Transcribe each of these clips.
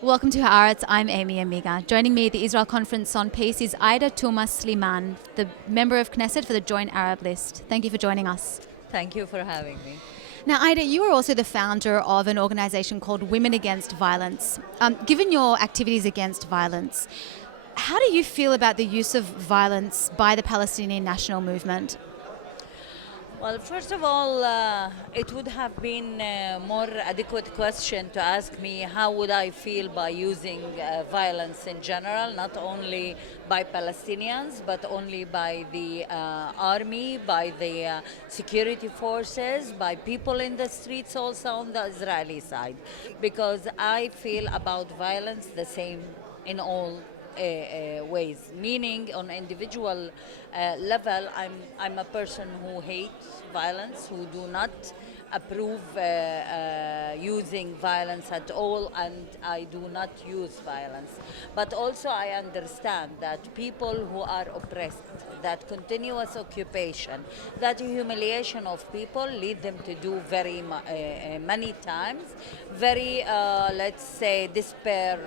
Welcome to Haaretz. I'm Aimee Amiga. Joining me at the Israel Conference on Peace is Aida Touma-Suleiman, the member of Knesset for the Joint Arab List. Thank you for joining us. Thank you for having me. Now, Aida, you are also the founder of an organization called Women Against Violence. Given your activities against violence, how do you feel about the use of violence by the Palestinian National Movement? Well, first of all, it would have been a more adequate question to ask me how would I feel by using violence in general, not only by Palestinians, but only by the army, by the security forces, by people in the streets also on the Israeli side. Because I feel about violence the same in all ways, meaning on individual level, I'm a person who hates violence, who do not approve using violence at all, and I do not use violence. But also I understand that people who are oppressed, that continuous occupation, that humiliation of people lead them to do very many times, very, let's say, despair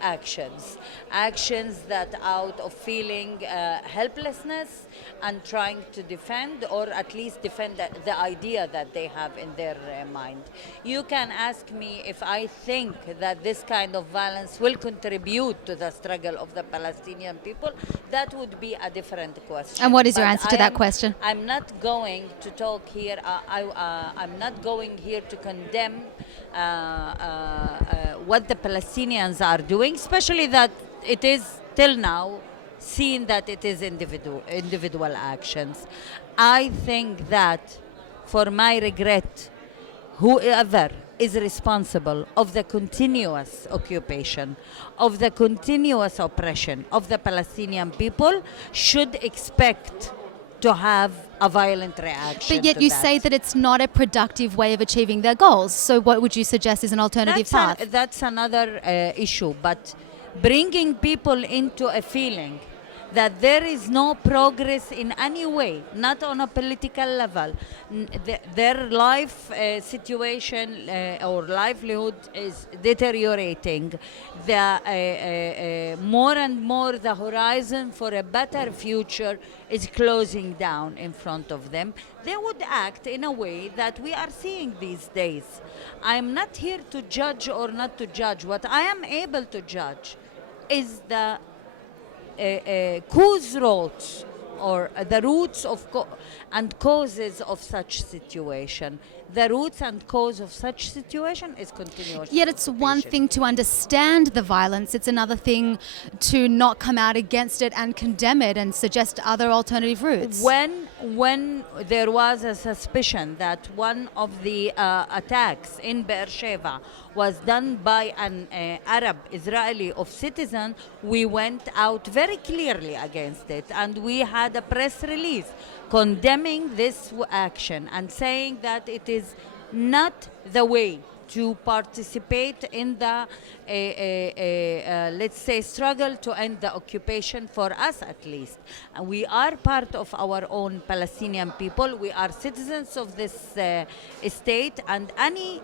actions that out of feeling helplessness and trying to defend, or at least defend the idea that they have in their mind. You can ask me if I think that this kind of violence will contribute to the struggle of the Palestinian people. That would be a different question. And what is your But answer to that question? I'm not going to talk here, I'm not going here to condemn what the Palestinians are doing, especially that it is till now seen that it is individual actions. I think that, for my regret, whoever is responsible of the continuous occupation, of the continuous oppression of the Palestinian people should expect to have a violent reaction. But yet you say that it's not a productive way of achieving their goals. So what would you suggest is an alternative path? That's another issue, but bringing people into a feeling that there is no progress in any way, not on a political level. Their life situation or livelihood is deteriorating. More and more the horizon for a better future is closing down in front of them. They would act in a way that we are seeing these days. I'm not here to judge or not to judge. What I am able to judge is the cause roots, or the roots of and causes of such situation. The roots and cause of such situation is continuous. Yet it's one thing to understand the violence, it's another thing to not come out against it and condemn it and suggest other alternative routes. When there was a suspicion that one of the attacks in Beersheba was done by an Arab Israeli of citizen, we went out very clearly against it, and we had a press release condemning this action and saying that it is not the way to participate in the, let's say, struggle to end the occupation, for us at least. And we are part of our own Palestinian people. We are citizens of this state, and any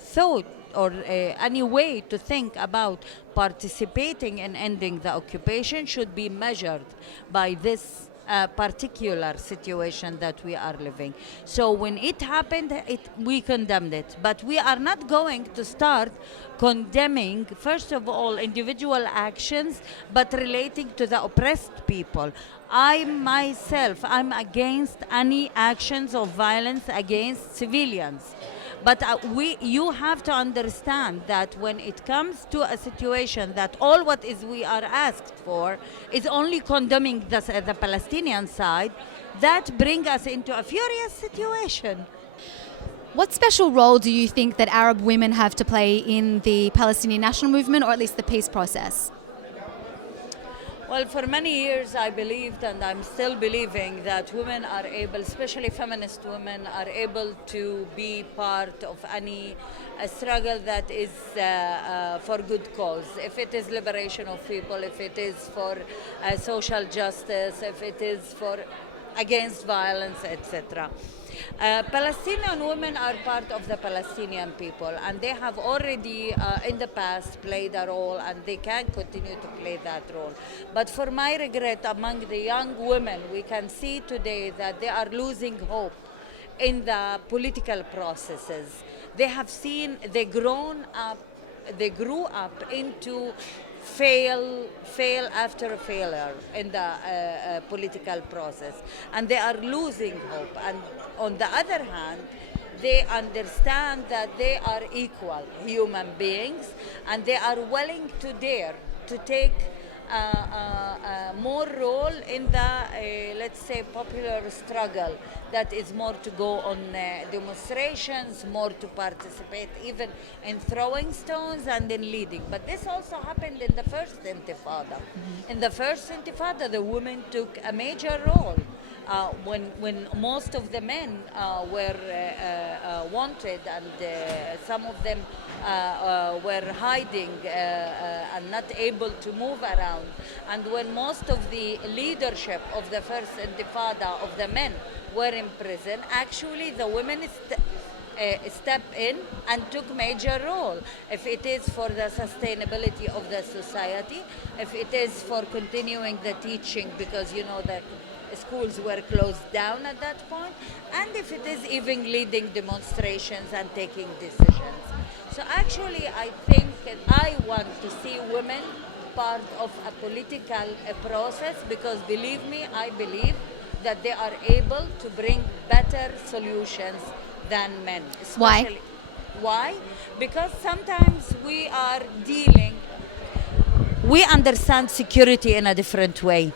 thought or any way to think about participating in ending the occupation should be measured by this particular situation that we are living. So when it happened, we condemned it. But we are not going to start condemning, first of all, individual actions, but relating to the oppressed people. I myself, I'm against any actions of violence against civilians. But you have to understand that when it comes to a situation that all what is we are asked for is only condemning the Palestinian side, that brings us into a furious situation. What special role do you think that Arab women have to play in the Palestinian national movement, or at least the peace process? Well, for many years I believed, and I'm still believing, that women are able, especially feminist women, are able to be part of any struggle that is for good cause. If it is liberation of people, if it is for social justice, if it is for against violence, etc. Palestinian women are part of the Palestinian people, and they have already in the past played a role, and they can continue to play that role. But for my regret, among the young women, we can see today that they are losing hope in the political processes. They have seen, they grew up into fail after failure in the political process, and they are losing hope. And on the other hand, they understand that they are equal human beings, and they are willing to dare to take more role in the, let's say, popular struggle, that is more to go on demonstrations, more to participate even in throwing stones and in leading. But this also happened in the first Intifada. In the first Intifada, the women took a major role. When most of the men were wanted, and some of them were hiding and not able to move around, and when most of the leadership of the first Intifada of the men were in prison, actually the women step in and took major role. If it is for the sustainability of the society, if it is for continuing the teaching, because you know that schools were closed down at that point, and if it is even leading demonstrations and taking decisions. So actually, I think that I want to see women part of a political process, because believe me, I believe that they are able to bring better solutions than men. Why? Why? Because sometimes we understand security in a different way.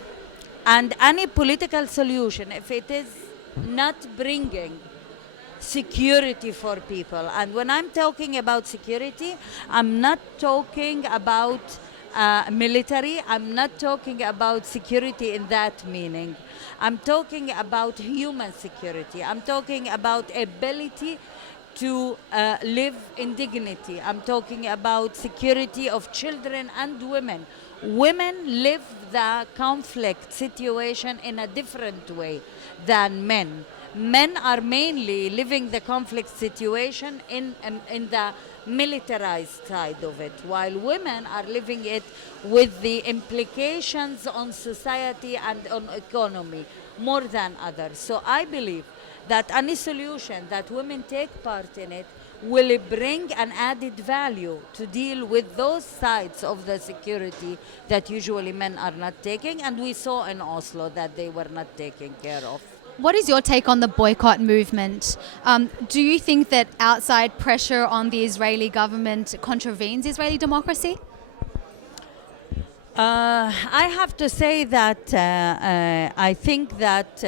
And any political solution, if it is not bringing security for people, and when I'm talking about security, I'm not talking about military, I'm not talking about security in that meaning. I'm talking about human security. I'm talking about ability to live in dignity. I'm talking about security of children and women. Women live the conflict situation in a different way than men. Men are mainly living the conflict situation in the militarized side of it, while women are living it with the implications on society and on economy more than others. So I believe that any solution that women take part in it will bring an added value to deal with those sides of the security that usually men are not taking, and we saw in Oslo that they were not taken care of. What is your take on the boycott movement? Do you think that outside pressure on the Israeli government contravenes Israeli democracy? I have to say that I think that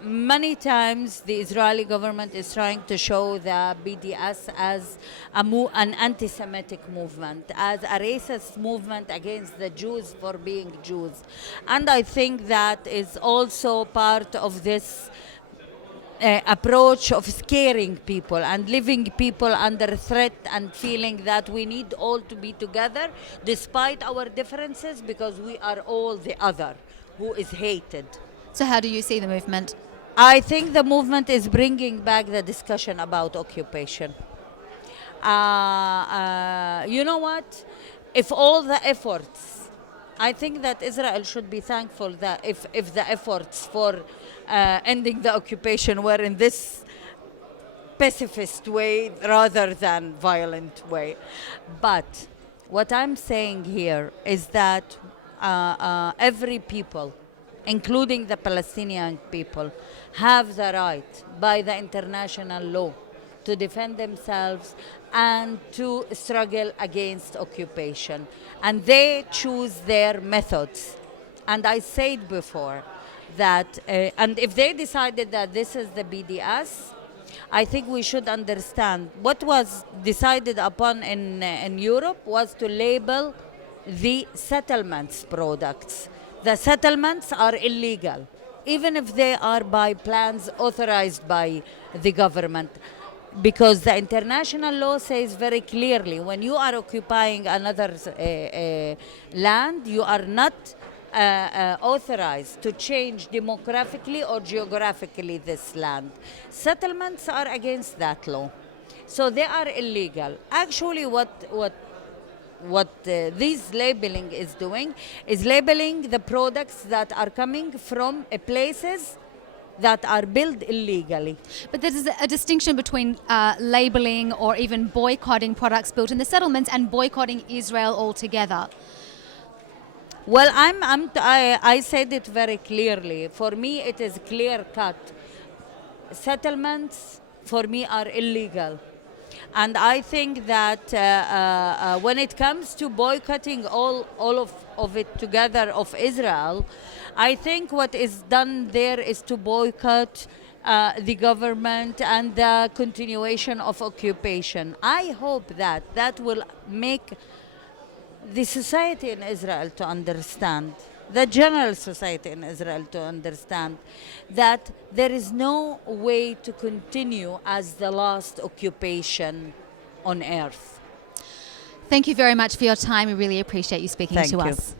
many times the Israeli government is trying to show the BDS as an anti-Semitic movement, as a racist movement against the Jews for being Jews. And I think that is also part of this approach of scaring people and leaving people under threat and feeling that we need all to be together despite our differences, because we are all the other who is hated. So how do you see the movement? I think the movement is bringing back the discussion about occupation. You know what? If all the efforts, I think that Israel should be thankful that if the efforts for ending the occupation were in this pacifist way rather than violent way. But what I'm saying here is that every people, including the Palestinian people, have the right by the international law to defend themselves and to struggle against occupation. And they choose their methods. And I said before that, and if they decided that this is the BDS, I think we should understand what was decided upon in Europe was to label the settlements products. The settlements are illegal, even if they are by plans authorized by the government. Because the international law says very clearly, when you are occupying another land, you are not authorized to change demographically or geographically this land. Settlements are against that law, so they are illegal. Actually, what this labeling is doing is labeling the products that are coming from places that are built illegally. But there's a distinction between labeling or even boycotting products built in the settlements and boycotting Israel altogether. Well, I said it very clearly. For me, it is clear cut. Settlements, for me, are illegal. And I think that when it comes to boycotting all of it together of Israel, I think what is done there is to boycott the government and the continuation of occupation. I hope that will make the society in Israel to understand, the general society in Israel to understand that there is no way to continue as the last occupation on earth. Thank you very much for your time. We really appreciate you speaking Thank to you. us.